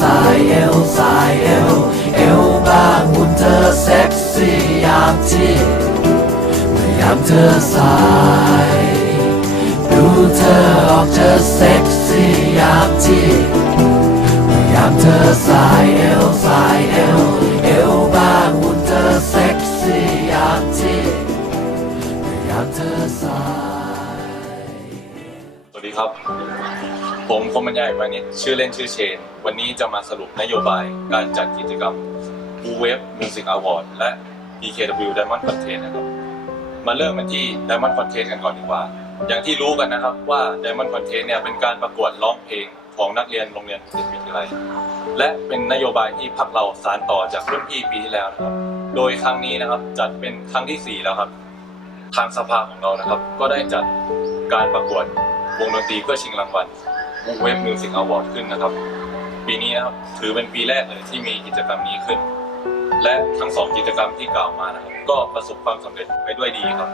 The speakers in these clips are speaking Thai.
สายเอวเอวบางหุ่นเธอเซ็กซี่ยามที่เมื่อยามเธอสายดูเธอออกเธอเซ็กซี่ยามที่เมื่อยามเธอสายเอวสายเอวเอวบางหุ่นเธอเซ็กซี่ยามที่เมื่อยามเธอสายสวัสดีครับ ผมคมบรรยายวันนี้ชื่อเล่นชื่อเชน วันนี้จะมาสรุปนโยบายการจัดกิจกรรม b w e b Music Award และ DKW Diamond Contest นะครับ มาเริ่มกันที่ Diamond Contest กันก่อนดีกว่า อย่างที่รู้กันนะครับว่า Diamond Contest เนี่ยเป็นการประกวดร้องเพลงของนักเรียนโรงเรียนศิลปวิทยาลัย และเป็นนโยบายที่พักเราสานต่อจากรุ่นพี่ปีที่แล้วนะครับ โดยครั้งนี้นะครับจัดเป็นครั้งที่สี่แล้วครับ ทางสภาของเรานะครับ ก็ได้จัดการประกวดวงดนตรีเพื่อชิงรางวัล w e b Music Award ขึ้นนะครับ ปีนี้นะครับถือเป็นปีแรกเลยที่มีกิจกรรมนี้ขึ้น และทั้งสองกิจกรรมที่กล่าวมานะครับก็ประสบความสำเร็จไปด้วยดีครับ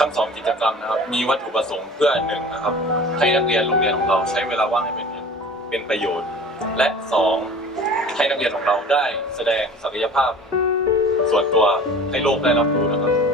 ทั้งสองกิจกรรมนะครับมีวัตถุประสงค์เพื่อหนึ่งนะครับให้นักเรียนโรงเรียนของเราใช้เวลาว่างให้เป็นเป็นประโยชน์ และสองให้นักเรียนของเราได้แสดงศักยภาพ ส่วนตัวให้โลกได้รับรู้นะครับ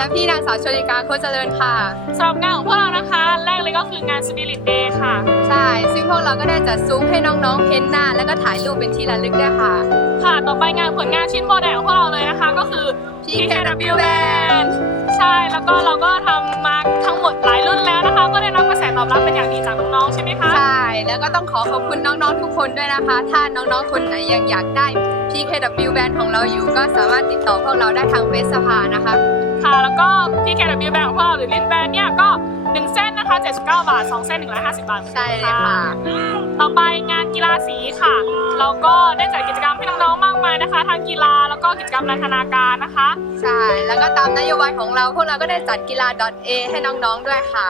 และพี่นางสาวชลิกาโคจเจริญค่ะ สำหรับงานของพวกเรานะคะ แรกเลยก็คืองาน Spirit Day ค่ะ ใช่ ซึ่งพวกเราก็ได้จัดซุ้มให้น้องๆเพ้นหน้า แล้วก็ถ่ายรูปเป็นที่ระลึกด้วยค่ะ ค่ะ ต่อไปงานผลงานชิ้นโปรแดงของพวกเราเลยนะคะ ก็คือ PKW Band ใช่ แล้วก็เราก็ทำมาทั้งหมดหลายรุ่นแล้วนะคะ ก็ได้รับกระแสตอบรับเป็นอย่างดีจากน้องๆใช่ไหมคะ ใช่ แล้วก็ต้องขอขอบคุณน้องๆทุกคนด้วยนะคะ ถ้าน้องๆคนไหนยังอยากได้ PKW Band ของเราอยู่ก็สามารถติดต่อพวกเราได้ทางเฟซสภานะคะ ค่ะแล้วก็ PKW Band ของพวกเราหรือ Lin Band เนี่ยก็ 1 เส้นนะคะ 79 บาท 2 เส้น 150 บาทใช่เลยค่ะ ต่อไปงานกีฬาสีค่ะ เราก็ได้จัดกิจกรรมให้น้องๆมากมายนะคะ ทางกีฬาแล้วก็กิจกรรมนันทนาการนะคะ ใช่ แล้วก็ตามนโยบายของเราพวกเราก็ได้จัดกีฬา .a ให้น้องๆด้วยค่ะ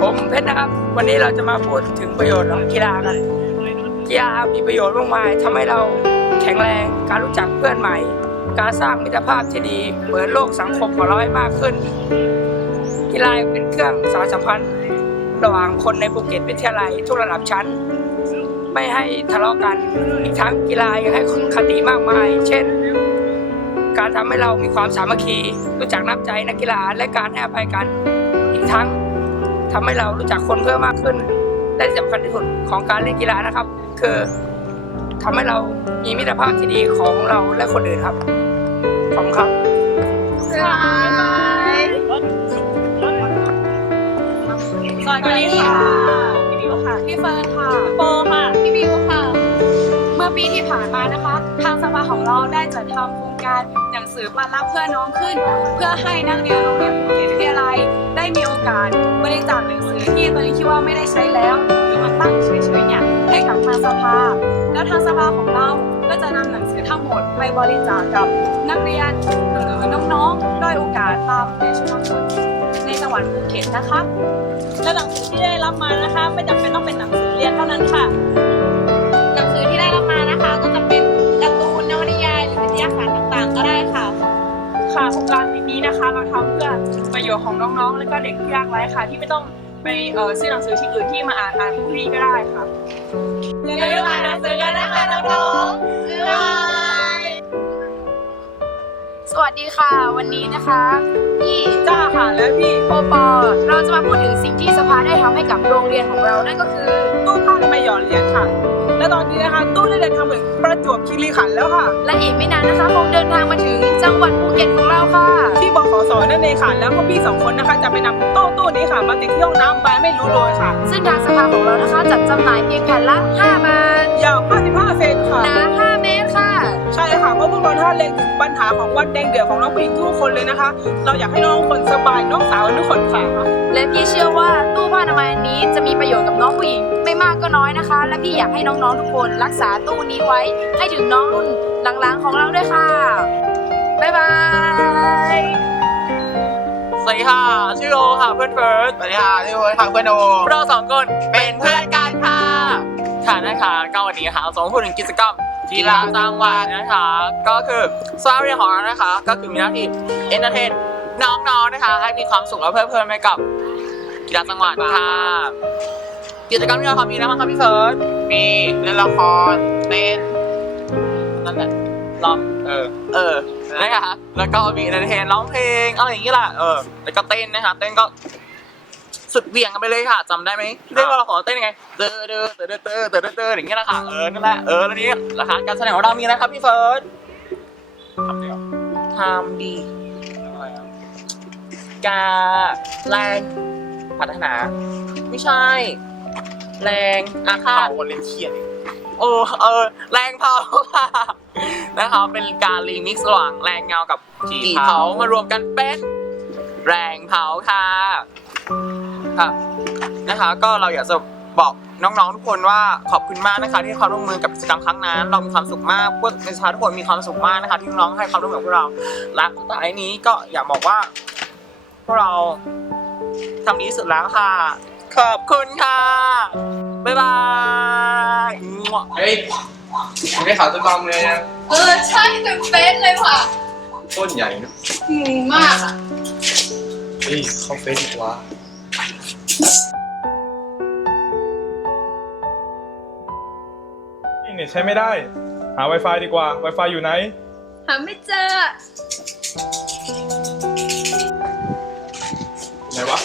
ผมเพชรนะครับ วันนี้เราจะมาพูดถึงประโยชน์ของกีฬากัน กีฬามีประโยชน์มากมายทำให้เราแข็งแรงการรู้จักเพื่อนใหม่ การสร้างมิตรภาพที่ดีเปิดโลกสังคมของเราให้มากขึ้น กีฬาเป็นเครื่องสารสัมพันธ์ระหว่างคนในภูเก็ตวิทยาลัยทุกระดับชั้น ไม่ให้ทะเลาะกันอีกทั้งกีฬายังให้คติมากมาย เช่น การทำให้เรามีความสามัคคี รู้จักน้ำใจนักกีฬาและการให้อภัยกัน อีกทั้งทำให้เรารู้จักคนเพิ่มมากขึ้น และที่สำคัญที่สุดของการเล่นกีฬานะครับ คือทำให้เรามีมิตรภาพที่ดีของเราและคนอื่นครับ ขอบคุณครับสวัสดีค่ะพี่บิวค่ะพี่เฟิร์นค่ะโปค่ะพี่บิวค่ะ เมื่อปีที่ผ่านมานะคะ ทางสภาของเราได้จัดทำโครงการหนังสือปันรักเพื่อน้องขึ้น เพื่อให้นักเรียนโรงเรียน ตอนนี้คิดว่าไม่ได้ใช้แล้วหรือมันตั้งเฉยๆเนี่ยให้กับทางสภา แล้วทางสภาของเราก็จะนำหนังสือทั้งหมดไปบริจาคกับนักเรียนหรือน้องๆด้อยโอกาสตามในชุมชนในจังหวัดภูเก็ตนะคะและหนังสือที่ได้รับมานะคะ ไม่จำเป็นต้องเป็นหนังสือเรียนเท่านั้นค่ะหนังสือที่ได้รับมานะคะ ก็จะเป็นการ์ตูนนวนิยายหรือวิทยาศาสตร์ต่างๆ ก็ได้ค่ะค่ะโครงการนี้นะคะ เราทำเพื่อประโยชน์ของน้องๆ และก็เด็กที่ยากไร้ค่ะที่ไม่ต้อง ไปเอ่อซื้อหนังสือที่อื่นที่มาอ่านอ่านที่นี่ก็ได้ค่ะอย่าลืมอ่านหนังสือกันนะคะน้องๆบ๊ายบายสวัสดีค่ะ วันนี้นะคะ พี่จ้าค่ะแล้วพี่โอปอเราจะมาพูดถึงสิ่งที่สภาได้ทำให้กับโรงเรียนของเรานั่นก็คือตู้ผ้าทำไมหยอดเหรียญค่ะ และตอนนี้นะคะตู้ได้เดินทางถึงประจวบคีรีขันธ์แล้วค่ะ และอีกไม่นานนะคะคงเดินทางมาถึงจังหวัดภูเก็ตของเราค่ะ ที่บขสนั่นเองค่ะ แล้วพวกพี่สองคนนะคะจะไปนำโต๊ะตู้นี้ค่ะ มาติดที่ห้องน้ำไปไม่รู้เลยค่ะ ซึ่งทางสภาของเรานะคะจัดจำหน่ายเพียงแผ่นละ5บาทยาว55เซนค่ะหนา5เมตรค่ะ ใช่ค่ะเพราะพวกเราท่านเล็งถึงปัญหาของวันแดงเดือดของน้องผู้หญิงทุกคนเลยนะคะ เราอยากให้น้องทุกคนสบายน้องสาวทุกคนค่ะและพี่เชื่อว่าตู้ผ้าอนามัยอันนี้จะมีประโยชน์กับน้องผู้หญิงไม่มากก็น้อยนะคะ และพี่อยากให้น้องๆทุกคนรักษาตู้นี้ไว้ให้ถึงน้องรุ่นหลังๆของเราด้วยค่ะบ๊ายบายสวัสดีค่ะชื่อโอค่ะเพื่อนเฟิร์สสวัสดีค่ะชื่อโอ๊ตค่ะเพื่อนโอเราสองคนเป็นเพื่อนกัน ค่ะค่ะนะคะก็วันนี้นะคะเราสองคนพูดถึงกิจกรรมกีฬาจังหวัดนะคะ ก็คือสวารีของเรานะคะ ก็คือมีหน้าที่เอนเตอร์เทนน้องๆนะคะ ให้มีความสุขและเพลิดเพลินไปกับกีฬาจังหวัดค่ะกิจกรรมที่เราทำมีอะไรบ้างครับพี่เฟิร์สมีเล่นละครเต้นนั่นแหละลองเออเออนะคะแล้วก็มีเอนเตอร์เทนร้องเพลงอะไรอย่างนี้แหละเออแล้วก็เต้นนะคะเต้นก็ สุดเวี่ยงกันไปเลยค่ะจำได้ไหมเรียกว่าเราขอเต้นยังไงเตอเตอเตอเตอเตอเตอเตออย่างเงี้ยนะคะเออนั่นแหละเออแล้วนี่นะคะการแสดงของเรามีอะไรครับพี่เฟิร์สทำเดียวทำดีการแรงพัฒนา ไม่ใช่ แรงอาฆาตเาวัเล่เครียดโอ้เออแรงเผาค่ะนะคะเป็นการรีมิกซ์ระหว่างแรงเงากับกีเผามารวมกันเป็นแรงเผาค่ะ ค่ะนะคะก็เราอยากจะบอกน้องๆทุกคนว่าขอบคุณมากนะคะ ที่ให้ความร่วมมือกับกิจกรรมครั้งนั้น เรามีความสุขมากพวกนักศึกษาทุกคนมีความสุขมากนะคะ ที่น้องๆให้ความร่วมมือกับพวกเราและสุดท้ายนี้ก็อยากบอกว่า พวกเราทำดีที่สุดแล้วค่ะ ขอบคุณค่ะบ๊ายบายมั่วเฮ้ยไม่ได้ข่าวต้นบอมเลยนะเออใช่เต็มเฟซเลยว่ะต้นใหญ่นะงงมากอะเฮ้ยเข้าเฟซดีกว่า เน็ตใช้ไม่ได้ หา Wi-Fi ดีกว่า Wi-Fi อยู่ไหน หาไม่เจอ ไหนวะ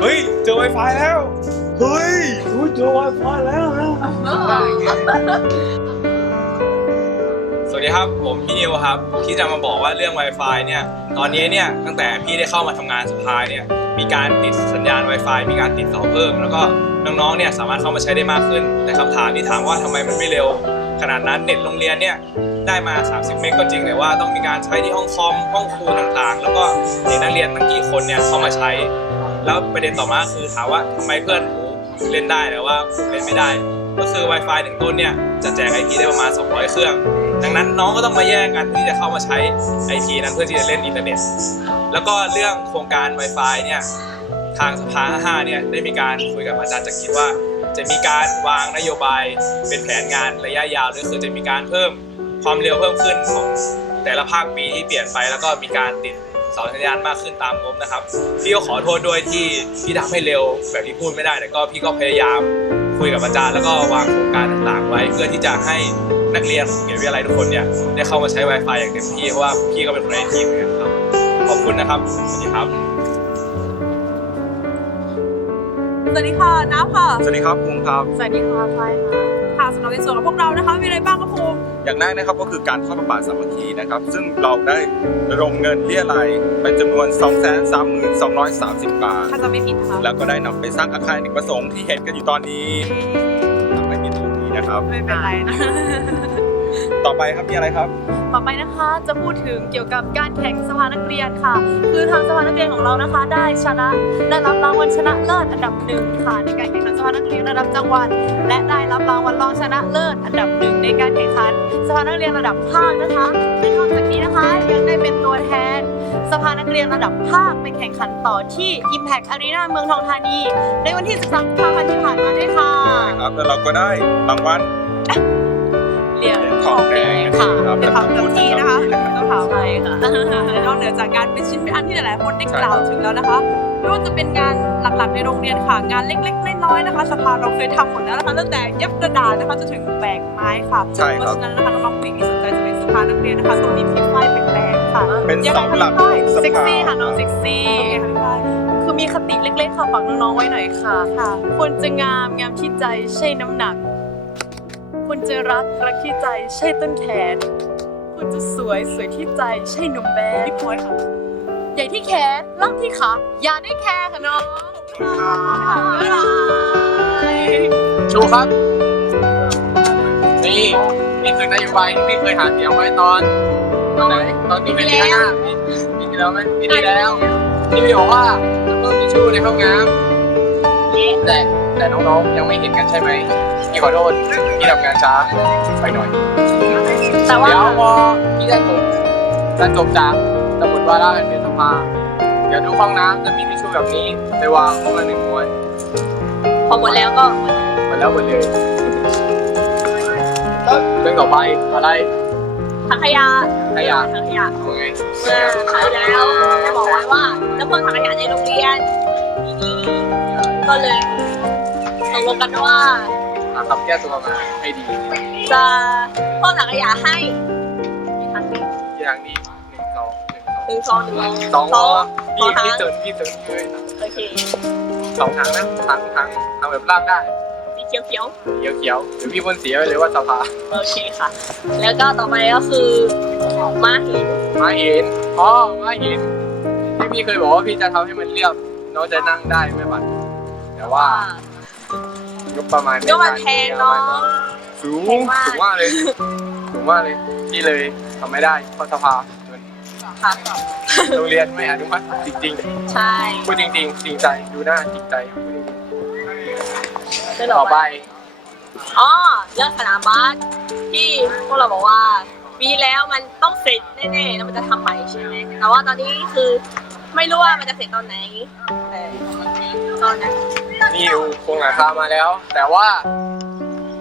เฮ้ย เจอ Wi-Fi แล้ว เฮ้ยอุ๊ยเจอ Wi-Fi แล้วนะสวัส ดีครับ ผมพี่นิวครับ ที่จะมาบอกว่าเรื่อง Wi-Fi เนี่ย ตอนนี้เนี่ย ตั้งแต่พี่ได้เข้ามาทำงานสภาเนี่ย มีการติดสัญญาณ Wi-Fi มีการติดเสาเพิ่ม แล้วก็น้องๆ เนี่ยสามารถเข้ามาใช้ได้มากขึ้น แต่คำถามที่ถามว่าทำไมมันไม่เร็ว ขนาดนั้นเน็ตโรงเรียนเนี่ยได้มา 30 เมกก็จริงแต่ว่าต้องมีการใช้ที่ห้องคอมห้องครูต่างๆ แล้วก็เด็กนักเรียนตั้งกี่คนเนี่ยเข้ามาใช้ แล้วประเด็นต่อมาคือถามว่าทำไมเพื่อนเล่นได้แต่ว่าผมเล่นไม่ได้ ก็คือ Wi-Fi หนึ่งต้นเนี่ยจะแจก IP ได้ประมาณ 200 เครื่อง ดังนั้นน้องก็ต้องมาแย่งกันที่จะเข้ามาใช้ IP นั้นเพื่อที่จะเล่นอินเทอร์เน็ต แล้วก็เรื่องโครงการ Wi-Fi เนี่ยทางสภา5เนี่ยได้มีการคุยกับอาจารย์จักริดว่า จะมีการวางนโยบายเป็นแผนงานระยะยาวก็คือจะมีการเพิ่มความเร็วเพิ่มขึ้นของแต่ละภาคปีที่เปลี่ยนไปแล้วก็มีการติดเสาสัญญาณมากขึ้นตามงบนะครับพี่ก็ขอโทษด้วยที่ที่ทำให้เร็วแบบที่พูดไม่ได้แต่ก็พี่ก็พยายามคุยกับอาจารย์แล้วก็วางโครงการต่างๆ ไว้เพื่อที่จะให้ นักเรียนของเกียรติวิทยาลัยทุกคนเนี่ยได้เข้ามาใช้ Wi-Fi อย่างเต็มที่เพราะว่าพี่ก็เป็นคนในทีมเหมือนกันครับ ขอบคุณนะครับสวัสดีครับ สวัสดีค่ะน้ำค่ะ สวัสดีครับภูมิครับ สวัสดีค่ะพลอยค่ะค่ะสำหรับในส่วนของพวกเรานะคะมีอะไรบ้างครับภูมิอย่างแรกนะครับก็คือการทอดประปาสามัคคีนะครับ ซึ่งเราได้ระดมเงินเรียรัยเป็นจำนวน 23230 บาท ถ้าจะไม่ผิดนะคะแล้วก็ได้นำไปสร้างอาคารอเนกประสงค์ที่เห็นกันอยู่ตอนนี้ทำให้มีตรงนี้ นะครับ ไม่เป็นไรนะ ต่อไปครับมีอะไรครับ ต่อไปนะคะจะพูดถึงเกี่ยวกับการแข่งสภานักเรียนค่ะ คือทางสภานักเรียนของเรานะคะ ได้ชนะได้รับรางวัลชนะเลิศอันดับหนึ่งค่ะ ในการแข่งขันสภานักเรียนระดับจังหวัด และได้รับรางวัลรองชนะเลิศอันดับหนึ่งในการแข่งขันสภานักเรียนระดับภาคนะคะและนอกจากนี้นะคะยังได้เป็นตัวแทน สภานักเรียนระดับภาคไปแข่งขันต่อที่ Impact Arena เมืองทองธานี ในวันที่ 13กุมภาพันธ์ที่ผ่านมาด้วยค่ะ ครับแล้วเราก็ได้รางวัล เหรียญทองแดงค่ะครับเป็นความเต็มที่นะคะแล้วก็พูดถึงต้องถามใช่ค่ะนอกเหนือจากการเป็นชิ้นเป็นอันที่หลายๆคนได้กล่าวถึงแล้วนะคะไม่ว่าจะเป็นงานหลักๆในโรงเรียนค่ะ งานเล็กๆน้อยๆนะคะ สภาเราเคยทำหมดแล้วนะคะตั้งแต่เย็บกระดาษนะคะจนถึงแบกไม้ค่ะใช่ครับเพราะฉะนั้นนะคะน้องๆผู้หญิงที่สนใจจะเป็นสภานักเรียนนะคะต้องมีพี่ฝ้ายเป็นแบกค่ะเป็นเสาหลักยังไงคะพี่ฝ้ายสภาเซ็กซี่ค่ะน้องเซ็กซี่โอเคค่ะพี่ฝ้ายคือมีคติเล็กๆค่ะฝากน้องๆไว้หน่อยค่ะค่ะควรจะงามงามที่ใจใช่น้ำหนัก ควรจะรักรักที่ใจใช่ต้นแขนควรจะสวยสวยที่ใจใช่หนุ่มแบดพี่พลอยค่ะใหญ่ที่แขนล่ำที่ขาอย่าได้แคร์ค่ะน้องบ๊ายบายชูครับ นี่นี่คือนโยบายที่พี่เคยหาเสียงไว้ตอนตอนไหนตอนปีที่แล้วนะปีปีที่แล้วไหมปีที่แล้วที่พี่บอกว่าจะเพิ่มทิชชู่ในห้องน้ำแต่ แต่น้องๆ ยังไม่เห็นกันใช่ไหมพี่ขอโทษพี่ทำงานช้าไปหน่อย แต่ว่าเดี๋ยวพอพี่จะจบจะจบจากสมุดวาระแห่งเป็นสภาเดี๋ยวทุกห้องน้ำจะมีทิชชู่แบบนี้ไปวางห้องละหนึ่งม้วนพอหมดแล้วก็หมดแล้วหมดเลยเรื่องต่อไปอะไรถังขยะขยะถังขยะเอาไงเมื่อคราวที่แล้วได้บอกไว้ว่าจะเพิ่มถังขยะในโรงเรียนปีนี้ก็เลยต กลงกันว่า หาคำแก้ตัวมาให้ดีจะพิ่มถังขยะให้กี่ถังดีที่างนี้หนึ่งสองหนึ่งสองหนึ่งสองหนึ่งสองสองพี่พี่เติมพี่เติมเลยโอเคสองทางนะทางทางทางแบบลากได้สีเขียวเขียวเขียวเขียวหรือพี่บนเสียไว้เลยว่าสภาๆโอเคค่ะ แล้วก็ต่อไปก็คือม้าหินมาเห็นอ๋อมาเห็นที่พี่เคยบอกว่าพี่จะทำให้มันเรียบน้องจะนั่งได้ไม่บัดแต่ว่า กประมาณก็มันแพงเนาะสูงแพงมากสูงมากเลยสูงมากเลยพี่เลยทำไม่ได้เพราะสภามันค่ะโรงเรียนไม่อนุมัติจริงใช่ๆพูดจริงๆจริงใจดูหน้าจริงใจพูดจริงเรื่องๆต่ต่ออไปไปอ๋อเรื่องสนามบาสที่พวกเราบอกว่าปีแล้วมันต้องเสร็จแน่ๆแล้วมันจะทำใหม่ใช่ไหมแต่ว่าตอนนี้คือไม่รู้ว่ามันจะเสร็จตอนไหนแต่ตอนนั้น นิวคงหลังคามาแล้ว แต่ว่า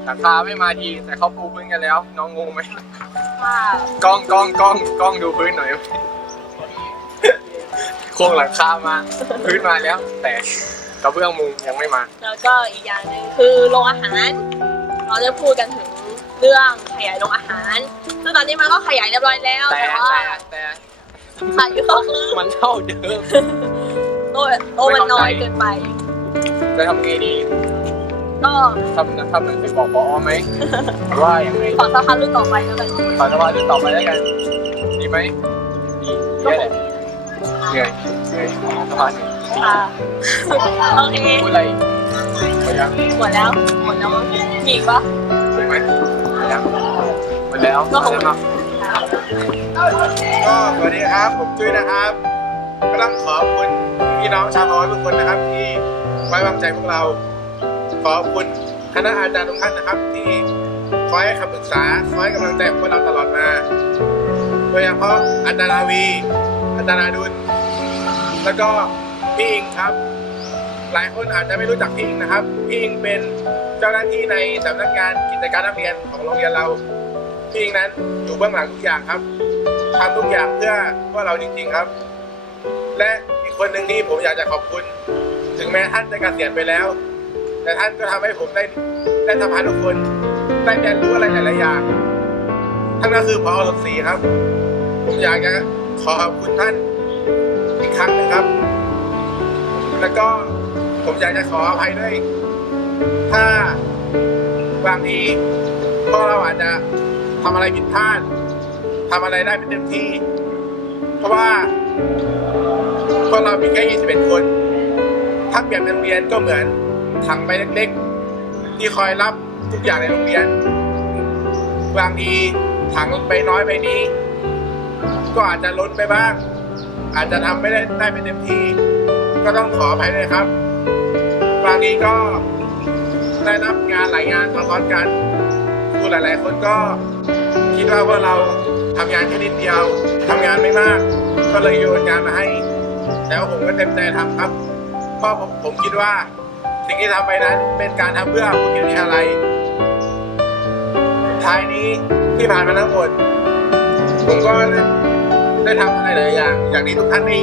หลังคาไม่มาทีแต่เขาปูพื้นกันแล้ว น้องงงไหมว่ากล้องกล้องกล้องกล้องดูพื้นหน่อยโครงหลังคามา พื้นมาแล้ว แต่กระเบื้องมุงยังไม่มา แล้วก็อีกอย่างหนึ่งคือโรงอาหาร เราจะพูดกันถึงเรื่องขยายโรงอาหาร ซึ่งตอนนี้มันก็ขยายเรียบร้อยแล้ว แต่แต่ว่าแต่แต่ขาดอยู่ก็คือมันเท่าเดิมโต๊ะโต๊ะมันน้อยเกินไป จะทำไงดีก็ทำทำหนังสือบอกพอไหมหรือว่ายังไงฝากสภารุ่นต่อไปแล้วกันขอสภาเรื่องต่อไปแล้วกันดีไหมดีเยอะเลยเหนื่อยเหนื่อยสภาเหนื่อยค่ะโอเคพูดอะไรหมดยังหมดแล้วหมดแล้วมั้งมีอีกปะใช่ไหมหมดยังหมดแล้วก็คงใช่ไหมก็สวัสดีครับผมจุ้ยนะครับก็ต้องขอบคุณพี่น้องชาวพอทุกคนนะครับที่ ไว้วางใจพวกเรา ขอบคุณคณะอาจารย์ทุกท่านนะครับ ที่คอยให้คำปรึกษาคอยให้กำลังใจพวกเราตลอดมา โดยเฉพาะอาจารย์อาวี อาจารย์อาดุลแล้วก็พี่อิงครับ หลายคนอาจจะไม่รู้จักพี่อิงนะครับ พี่อิงเป็นเจ้าหน้าที่ในสำนักงานกิจการนักเรียนของโรงเรียนเรา พี่อิงนั้นอยู่เบื้องหลังทุกอย่างครับทำทุกอย่างเพื่อพวกเราจริงๆครับ และอีกคนหนึ่งที่ผมอยากจะขอบคุณ ถึงแม้ท่านจะเกษียณไปแล้ว แต่ท่านก็ทำให้ผมได้ได้สัมผัสทุกคนได้เรียนรู้อะไรหลายๆอย่างท่านก็คือพอสมศรีครับ ผมอยากจะขอขอบคุณท่านอีกครั้งหนึ่งครับ แล้วก็ผมอยากจะขออภัยด้วย ถ้าบางทีพวกเราอาจจะทำอะไรผิดพลาดทำอะไรได้เป็นเต็มที่ เพราะว่าพวกเรามีแค่ 21 คน ถ้าเปรียบโรงเรียนก็เหมือนถังใบเล็กๆ ที่คอยรับทุกอย่างในโรงเรียน บางทีถังใบน้อยใบนี้ ก็อาจจะล้นไปบ้าง อาจจะทำไม่ได้ได้เป็นเต็มที่ ก็ต้องขออภัยด้วยครับ บางทีก็ได้รับงานหลายงานซ้อนๆกันครูหลาย ๆ คนก็คิดว่าพวกเราทำงานแค่นิดเดียวทำงานไม่มาก ก็เลยโยนงานมาให้ แล้วผมก็เต็มใจทำครับ พราะผมผมคิดว่า สิ่งที่ทำไปนั้นเป็นการทำเพื่อผู้เขียนวิทยาลัยท้ายนี้ที่ผ่านมาทั้งหมด ผมก็ได้ได้ทำอะไรหลายอย่าง อย่างที่ทุกท่านได้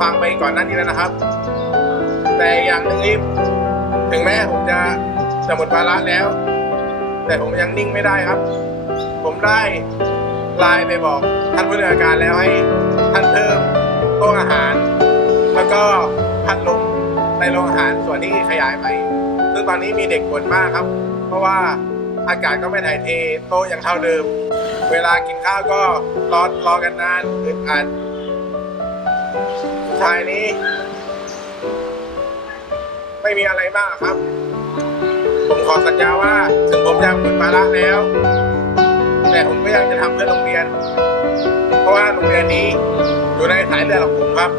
ฟังไปก่อนหน้านี้แล้วนะครับ แต่อย่างหนึ่งที่ถึงแม้ผมจะจะหมดวาระแล้ว แต่ผมยังนิ่งไม่ได้ครับ ผมได้ไลน์ไปบอกท่านผู้ดำเนินการแล้วให้ท่านเพิ่มโต๊ะอาหาร แล้วก็พัดลม ในโรงอาหารส่วนที่ขยายไป ซึ่งตอนนี้มีเด็กบ่นมากครับ เพราะว่าอากาศก็ไม่ถ่ายเทโต๊ะยังเท่าเดิม เวลากินข้าวก็รอรอกันนานอึดอัดสุดท้ายนี้ ไม่มีอะไรมากครับ ผมขอสัญญาว่าถึงผมจะหมดภาระแล้ว แต่ผมก็ยังจะทำเพื่อโรงเรียน เพราะว่าโรงเรียนนี้อยู่ในสายเลือดของผมครับ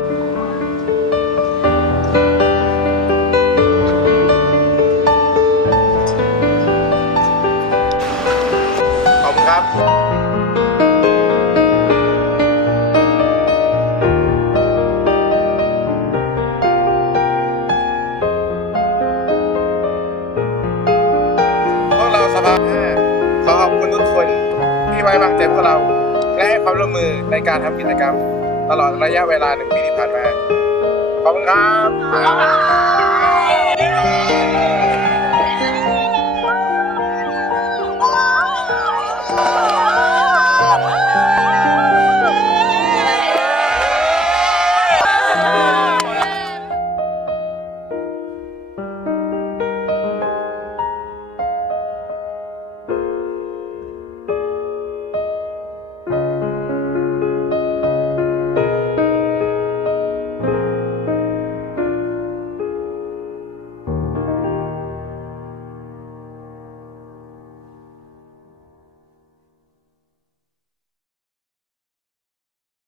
เราและให้ความร่วมมือในการทำกิจกรรม ตลอดระยะเวลาหนึ่งปีที่ผ่านมา ขอบคุณครับ